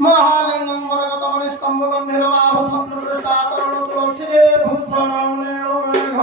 महालिंगं वरगतमणि स्तंभ गंभीर बाहु स्वप्न दृष्टातरुण तुलसी भूषणं नीलमेघ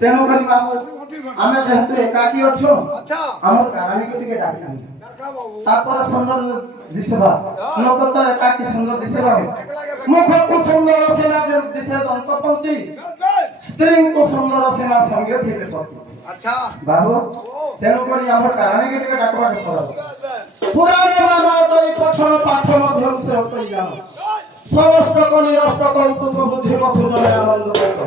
तेणु करी बाबू आमे जेहेतु एकाकी अच्छो हमर कारानी को टिके डाकी तापर सुंदर दिसबा लोक तो एकाकी सुंदर दिसबा मुख को सुंदर सेना दिसे दंत पंची स्त्री को सुंदर सेना संगे थिले पति अच्छा बाबू तेणु करी हमर कारानी को टिके डाकबा के पड़ो पुराने मानो तई पछन पाछ मध्य से होई जानो समस्त को निरस्त कौतुक बुझिब सुजने आनंद करतो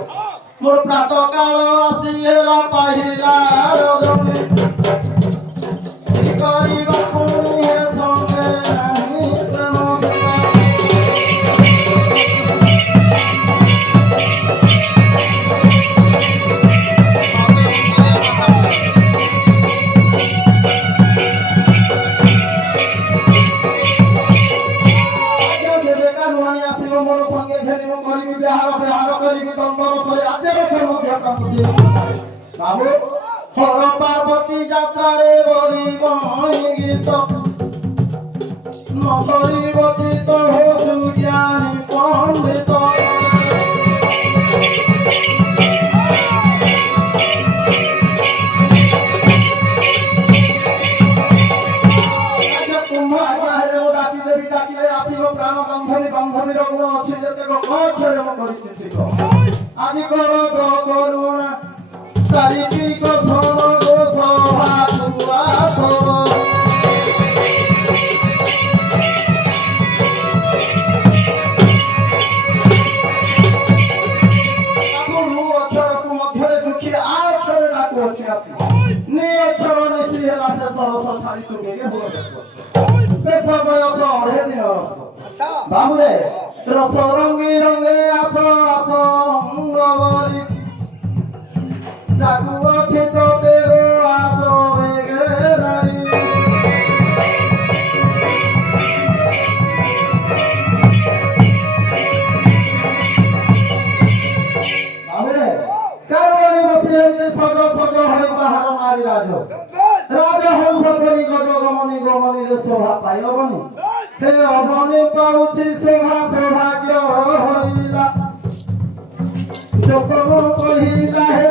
मोर प्रातः काल आसिला पाहिला रजनी करी बापुनी संगे नाही प्रेम बाबू हर पार्वती यात्रा रे बड़ी बणी गीत नखरी बचित हो सुज्ञानी पंडित प्राण बंधनी बंधनी रंग अच्छी जेते आदि करो करुणा चारिटी को सोनो शोभा तुआस आपनु अक्षर को मध्य दुखी अक्षर डाकू अछि आसी ने अक्षर निसी हेला से सरस छाड़ी तुगे के बोल बेस बयस 2.5 दिन अच्छा बाबू रे रस रंगी रंगे आस आस अंगवली डाकू अछि तो बेगो आसो बेगे रानी बाबूरे कारवानी बसे सज सज होई बाहर मारी राजा हंस परी गज गमनी गमनी रे शोभा पाइबनी हे अबनी पाउछि शोभा सौभाग्य होइला जोकरो कहिला हे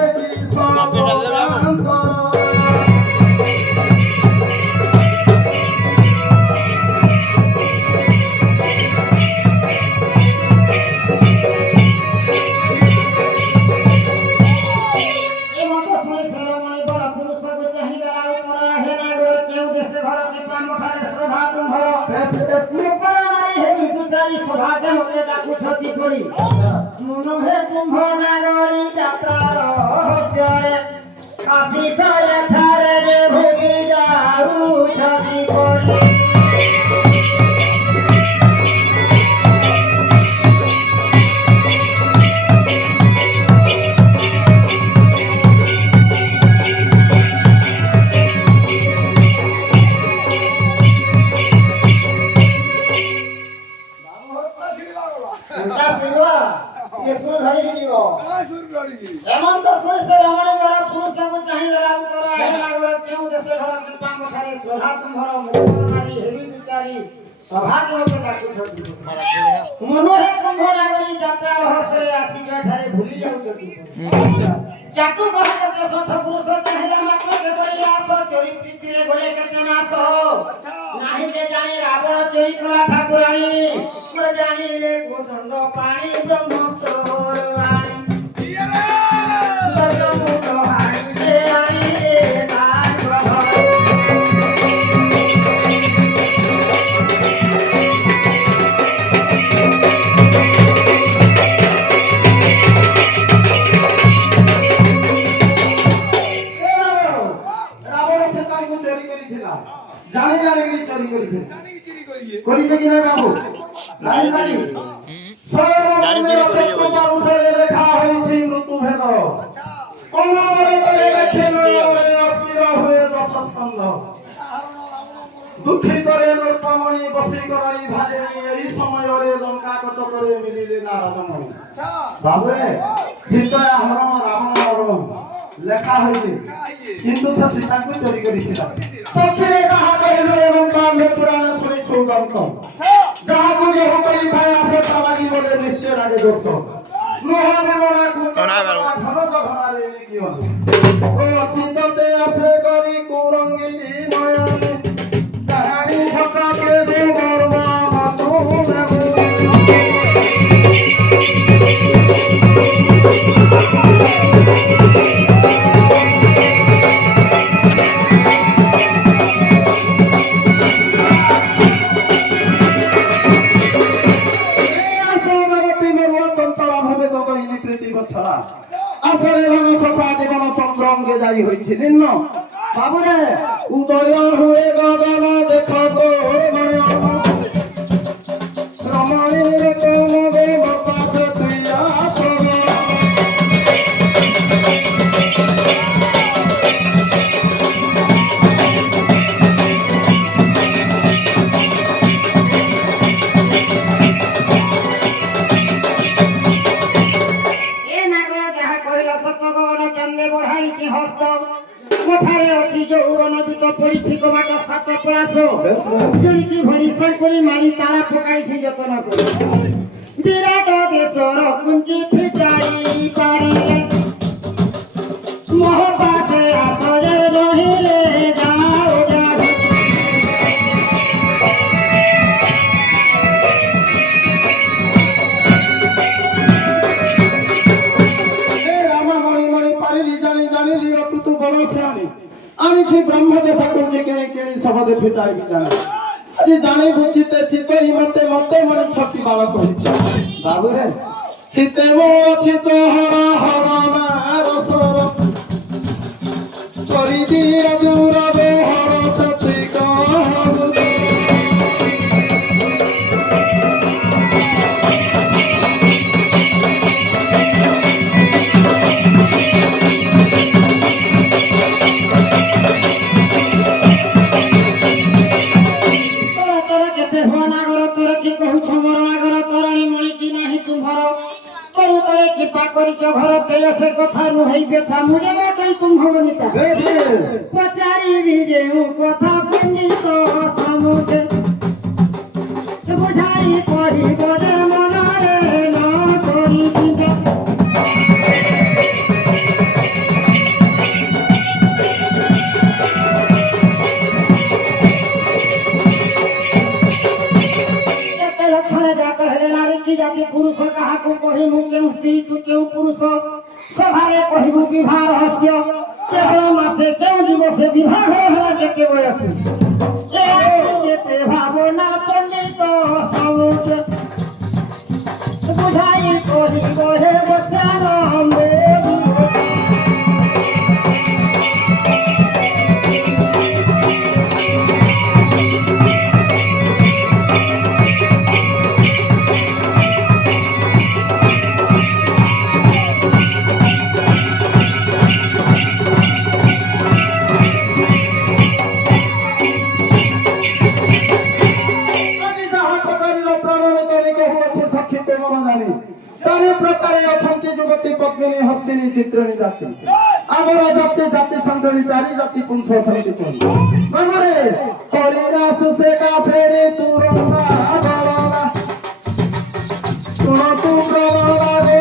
सौभाग्य होते डाकू छती पड़ी मुनो हे कुंभ नगरी यात्रा रहस्य रे काशी छय ठारे रे भूमि जाऊ छती पड़ी हेमंत से रमणी द्वारा पुरुष को चाहि देला उतरा हे लागल केउ देशे घर कृपा मखारे शोभा तुम्हर मुखमारी हेवी विचारी सभा के होते डाकू छथि मनो हे कुंभ नगरी यात्रा रहस्य रे आसी बैठारे भूली जाउ छथि चाटू कह के देश पुरुष चाहि मात्र के बरी आस चोरी प्रीति रे गोले के नाश नाही ते जाणी रावण चोरी कला ठाकुराणी पुढे जाणीले कोदंड पाणी ब्रह्मस्वर वाणी জানি জানি কি চুরি করেছে করেছে কি না বাবু জানি জানি জানি চুরি করে মানুষের লেখা হয়েছে মৃত্যু ভেদ কলমরে করে রেখে অস্থির হয়ে দশ স্কন্ধ দুঃখিত রে রূপমণি বসি করাই ভাজে এই সময়রে লঙ্কা কত করে মিলিলে নারদমণি বাবু রে চিন্তায় আমরা রাবণ লেখা হয়েছে কিন্তু সে সীতাকে চুরি করেছিল সখিরে যাহা কহিল এবং কামে পুরাণ শুনিছু গল্প যাহাକୁ যেহ କରି ଖାଇ ଆସେ ତା ଲାଗି ବୋଲେ ନିଶ୍ଚୟ ଲାଗେ ଦୋଷ ନୁହଁ ମନା ଘନ ଘନାରେ କିଅ ଓ ଚିତ୍ତତେ ଆସେ କରି କୁରଙ୍ଗି ନୟନେ ଚାହାଣି ଛକାକେ ଗର୍ବ ମାତୁ যাই হয়েছিলেন না বাবুরে উদয় হয়ে গগন দেখ রমণীর কমবে বাতাসে তুই আসব কোথায় আছি যৌর নদীত পড়িছি গোমাটা সাত পড়াশ জুড়িকি ভরি সাইকড়ি মারি তালা পকাইছি যতন করে বিরাট দেশর কুঞ্চি ফিটাই পারিলে মহপাশে আসরে রহিলে যাও যাও আনিছি ব্রহ্মদেশা কুঞ্চি কেনে কেনি সবদে ফিটাই জানে আজি জানি বুঝিতে চিত হিমতে মতে মনে ছকি বাল কহিত বাবু রে হিতে মো ଅଛି তো হর হর রসর করি দিয়ে দূর হর সতি ঘর তেলে সে কথা নুহাই ব্যথা মুড়ে মোটাই কুম্ভবনিতা পচারিবি যে কথা পণ্ডিত সমুদ্রে বুঝাই পড়িব যে মনরে ন করিবি জাতি পুরুষ কাহাকু কহিমু কেউ স্ত্রী তু কেউ পুরুষ সভারে কহিবু বিবাহ রহস্য কেবল মাসে কেউ দিবসে বিবাহ হলা কেতে বয়সে যেতে ভাবনা পণ্ডিত সমুদ্র বুঝাই করিব হে বসানন্দে पद्मिनी हस्तिनी चित्रणी जाति आमर जाति जाति संतनी चारि जाति पुंस अछंती मामरे हरिना सुसे का फेरे तुरंगा बाला सुन तू बाला रे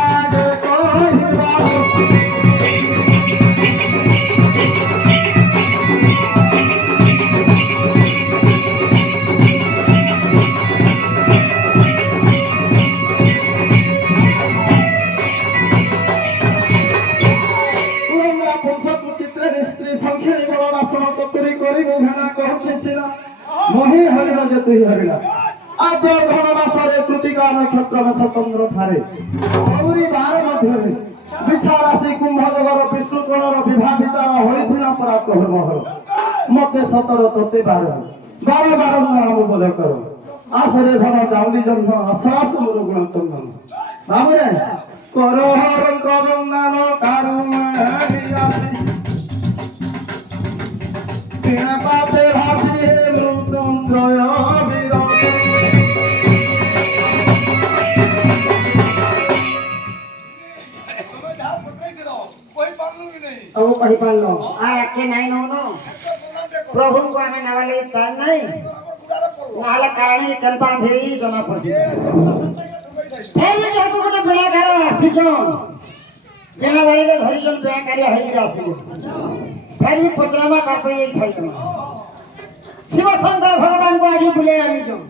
आज कहिबा পুংসକୁ ଚିତ୍ରେ ସ୍ତ୍ରୀ ସଂଖ୍ୟାରେ ବଳ ବାସନ କତୁରୀ କରି ବୁଝାଣା କହୁଛି ସିନା ମହି ହରିଣ ଯେ ତୁଇ ହରିଣ ଆଦ୍ୟ ଘନ ମାସରେ କୃତିକା ନକ୍ଷତ୍ର ସ୍ୱତନ୍ତ୍ର ଠାରେ ସୌରୀ ବାର ମଧ୍ୟରେ ବିଛା ରାଶି କୁମ୍ଭ ଯୋଗର ବିଷ୍ଣୁ କୋଣର ବିବାହ ବିଚାର ହୋଇଥିଲା ପରା କହର ମହର ମତେ ସତର ତତେ ବାର ବାର ବାର ନାମ ବୋଧ କର ଆସରେ ଧନ ଯାଉଲି ଜନ୍ମ ଆଶ୍ୱାସ ମୋର ଗୁଣ ଚନ୍ଦନ ବାବୁରେ କର ହରଙ୍କ ବନ୍ଦାନ କାରୁଣାସି କିଣ ପାଶେ ଭାସି ହେ ମୃତ୍ୟୁଞ୍ଜୟ ବୀର ସବୁ କହିପାରିଲ ଆକେ ନାଇଁ ନଉନ ପ୍ରଭୁଙ୍କୁ ଆମେ ନେବା ଲାଗି ଚାହିଁ ନାଇଁ ନହେଲେ କାରଣ କେନ୍ତା ଭେଇ ଜଣା ପଡୁଛି ଫେର ବି ଯେହେତୁ ଗୋଟେ ବିଣାକାର ଆସିଛନ୍ ବିଣା ବାଡ଼ିରେ ଧରିଛନ୍ ବିଣାକାରୀ ହେଇକି ଆସିଛନ୍ ଫେର ବି ପଚରାମା କାପଡ଼ି ଛାଡ଼ିଛନ୍ ଶିବ ଶଙ୍କର ଭଗବାନଙ୍କୁ ଆଜି ବୁଲେଇ ଆଣିଛନ୍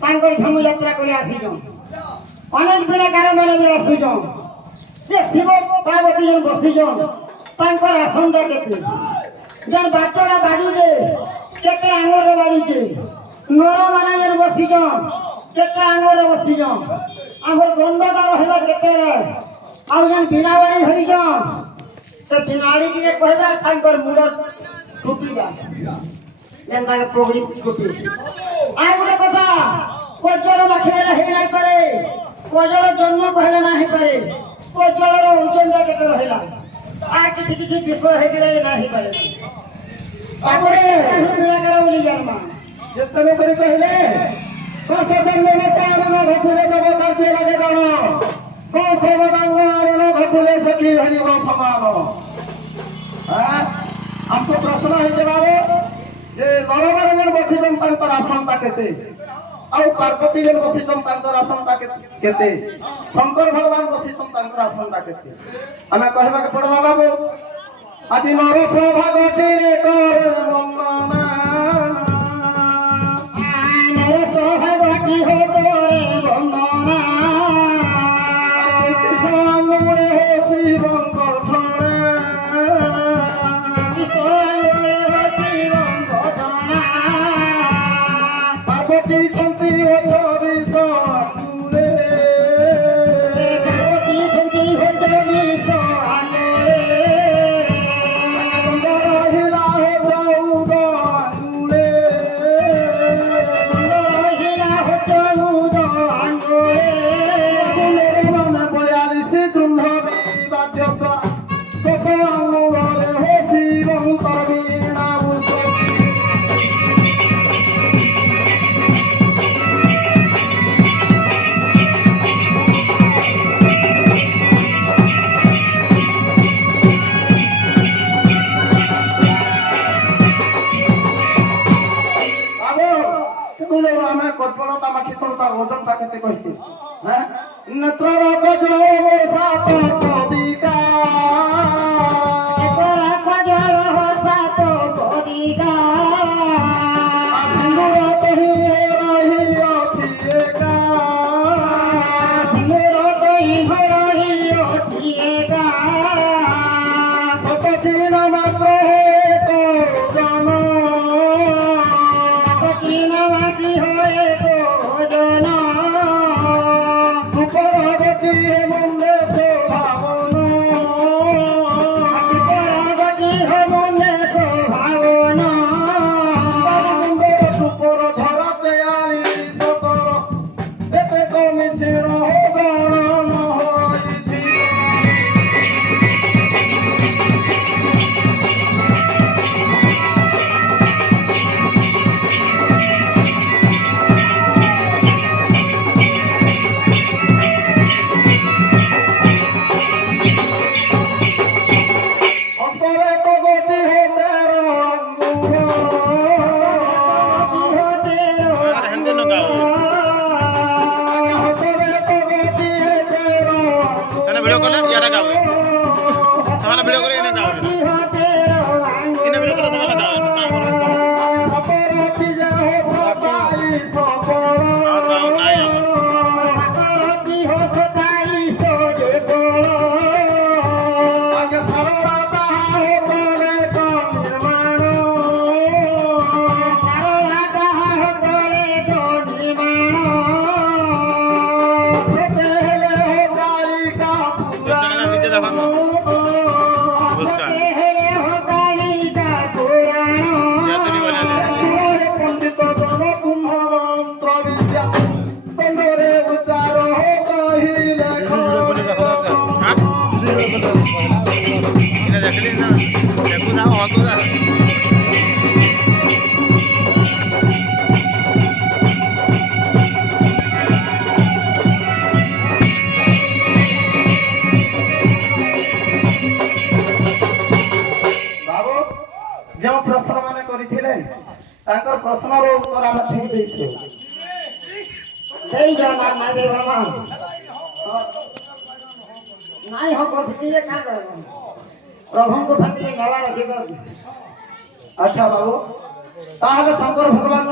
ତାଙ୍କର ଝମୁ ଯାତ୍ରା କରି ଆସିଛନ୍ ଅନେକ ବିଣାକାର ମାନେ ବି ଆସୁଛନ୍ ଯେ ଶିବ ପାର୍ବତୀ ଯେନ୍ ବସିଛନ୍ ତାଙ୍କର ଆସନଟା କେତେ ଯେନ୍ ବାଟଟା ବାଜୁଛେ କେତେ ଆଙ୍ଗରେ ବାଜୁଛେ ନରମାନେ ଯେନ୍ ବସିଛନ୍ କେତେ ଆଙ୍ଗରେ ବସିଛନ୍ ଆମର ଦଣ୍ଡଟା ରହିଲା କେତେରେ ଆଉ ଯେନ୍ ବିଣାବାଡ଼ି ଧରିଛନ୍ ସେ ବିଣାଡ଼ି ଟିକେ କହିବେ ତାଙ୍କର ମୂଳ ଟୁପିଟା ଯେନ୍ ତାଙ୍କ ପଗଡ଼ି ଟୁପି ଆଉ ଗୋଟେ କଥା କଜଳ ମାଖିଦେଲେ ହେଇ ନାଇପାରେ କଜଳ ଜନ୍ମ କହିଲେ ନା ହେଇପାରେ କଜଳର ଓଜନଟା କେତେ ରହିଲା আর কিছু কিছু বিষয় হয়ে গেলে না হইপারে তারপরে বিনাকার বলি জানমা যেতবে করে কহিলে কস জন্ম পারণ ঘসিলে দেব কার্যে লাগে দান কস বদাঙ্গণ ঘসিলে সখী হরিব সমান আমকো প্রশ্ন হয়ে যাবে যে নরবারঙ্গর বসিজন তাঙ্কর আসনটা কেতে ଆଉ ପାର୍ବତୀ ଯେନ୍ ବସିଛନ୍ ତାଙ୍କର ଆସନଟା କେତେ ଶଙ୍କର ଭଗବାନ ବସିଛନ୍ ତାଙ୍କର ଆସନଟା କେତେ ଆମେ କହିବାକୁ ପଡବା ବାବୁ ଆଜି ନର ସୌଭାଗଟିରେ କର ବନ୍ଦନା নর সৌভাগটি হো তোরে বন্দনা সাঙ্গে হো শিবঙ্ক ধরে সঙ্গে হো শিবঙ্ক ধরা পার্বতী ছন্তি ও ছবি সঙ্গুরে পার্বতী ছন্তি হো ছবি সঙ্গুরে রহিলা হো চৌদ আঙ্গুলে রহিলা হো চৌদ আঙ্গুলে মনে বয়ালিশি দ্রুন্ধবী বাদ্যত দশ আঙ্গুলে হো শিবঙ্ক বীণা ভূষণ ଆମେ କଲ୍ପନା ମାଖି ତୋର ତାର ଓଜନଟା କେତେ କହିତେ ନେତ୍ରର ଗଜଳ ବର୍ଷା ତଦିକା কজল হো সাত বদিকা সিন্দুর তহি রহি ଅଛି একা সিংহ কই হরহি অছিয়েকা সত চিন মাত্র তো জন কঠিন মাটি হয়ে গোজন উপর গতি মন্দে শোভাবন পরাগটি হো মনে স্বভাবন উপর ঝরাতে আলি সতর এতে কমিশন গণন হয়েছি দেখলি না দেখো না হতো না ବାବୁ ଯେଉଁ ପ୍ରଶ୍ନ ମାନେ କରିଥିଲେ ତାଙ୍କର ପ୍ରଶ୍ନର ଉତ୍ତର ଆମେ ଠିକ ଦେଇଛୁ। ସେଇ ଜଣା ନାଇଁ ଦେବ ନାଇଁ ହବ ଟିକେ କାଁ କହିବ ପ୍ରଭୁଙ୍କୁ ଫାଟିଲେ ନେବାର ଅଛି ତ ଆଚ୍ଛା ବାବୁ ତାହେଲେ ଶଙ୍କର ଭଗବାନ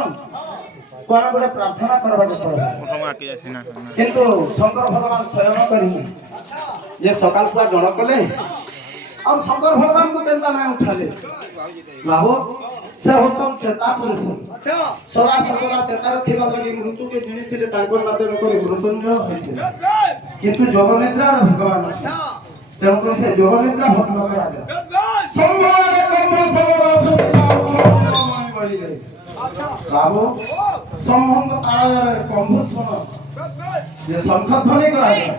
କଣ ଗୋଟେ ପ୍ରାର୍ଥନା କରିବାକୁ ପଡିବ। প্রথম আঁকি যাচ্ছি না କିନ୍ତୁ ଶଙ୍କର ଭଗବାନ ସ୍ୱୟଂ କରିନି ଯେ ସକାଳ ପୁରା ଜଣ କଲେ ଆଉ ଶଙ୍କର ଭଗବାନଙ୍କୁ କେନ୍ତା ନାଇଁ ଉଠାଲେ ବାବୁ ସେ ହଉଛନ୍ ଚେତା ପୁରୁଷ ସଦା ସର୍ବଦା ଚେତାରେ ଥିବା ଲାଗି ମୃତ୍ୟୁକେ ଜିଣିଥିଲେ ତାଙ୍କର ନାତେ କରି ମୃତ୍ୟୁଞ୍ଜୟ ହୋଇଥିଲେ କିନ୍ତୁ ଯୋଗନିଦ୍ରା ଭଗବାନ ତେଣୁକରି ସେ ଯୋଗନିଦ୍ରା ଭଗ୍ନ କରାଯାଏ ସମ୍ଭବରେ କର୍ମ ସର୍ବଦା ସୁବିଧା କରିବେ ବାବୁ ସମ୍ଭଙ୍ଗ କାଳରେ କମ୍ଭୂଷଣ যে শঙ্খ ধ্বনি করা যায়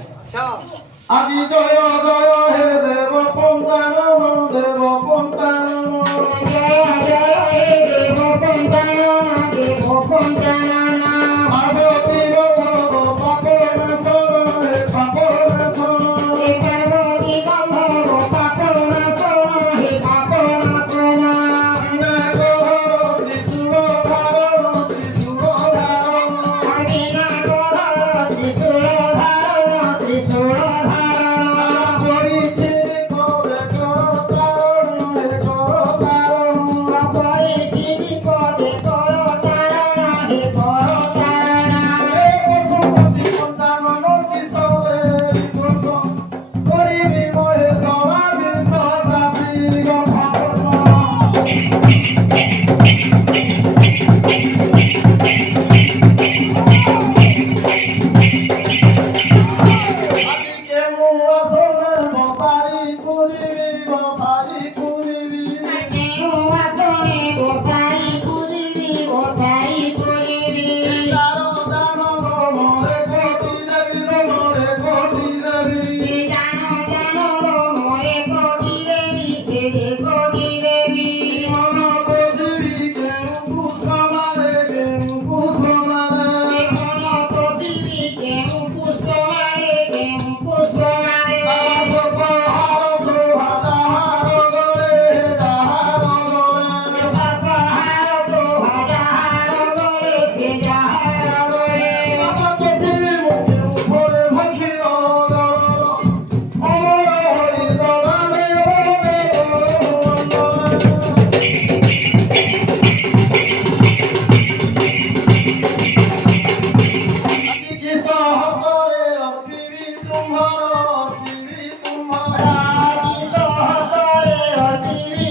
আজি জয় জয় হে দেব পঞ্চানন দেব পঞ্চানন জয় জয় হে দেব পঞ্চানন দেব পঞ্চানন পার্বতীর বলব পাপনাশন হে পাপনাশন হে পার্বতী বন্ধব পাপনাশন হে পাপনাশন বিনায়ক ত্রিশূল ধারণ ত্রিশূল ধারণ ত্রিশূল ধারণ ত্রিশূল ধারণ পরিছে করে করতারণ হে করতারণ পরিছি বিপদে কর তারণ হে কর তারণ হে পশুপতি পঞ্চানন কিশোরে বিদর্শন করিবি মহে সদা বিশ্বদাসী গভাবন আদিকে মু আসনে বসাই করিবি বসাই করিবি কেউ আসনে বসাই পুরিবি বসাই পুরিবি তার জানব মরে কোটি দেবী মরে কোটি দেবী জানো জানো মোরে কোটি দেবী সে যে কোটি দেবী মন বসিবি কেউ পুষ্পমালে কেউ পুষ্পমালে কোন পশিবি কেউ পুষ্প মারে কেউ পুষ্প মারে আকাশ পাহাড় শোভাযাহার গলে যাহার গলে সর্বহার শোভাযাহার গলে সে যাহার গলে আমার বসিবি মুখে উপরে ভক্ষিল অমর হরি দলালে কি সহস্রে অর্পিবি তুম্ভর অর্পিবি তুম্ভর রানী সহস্রে অর্পিবি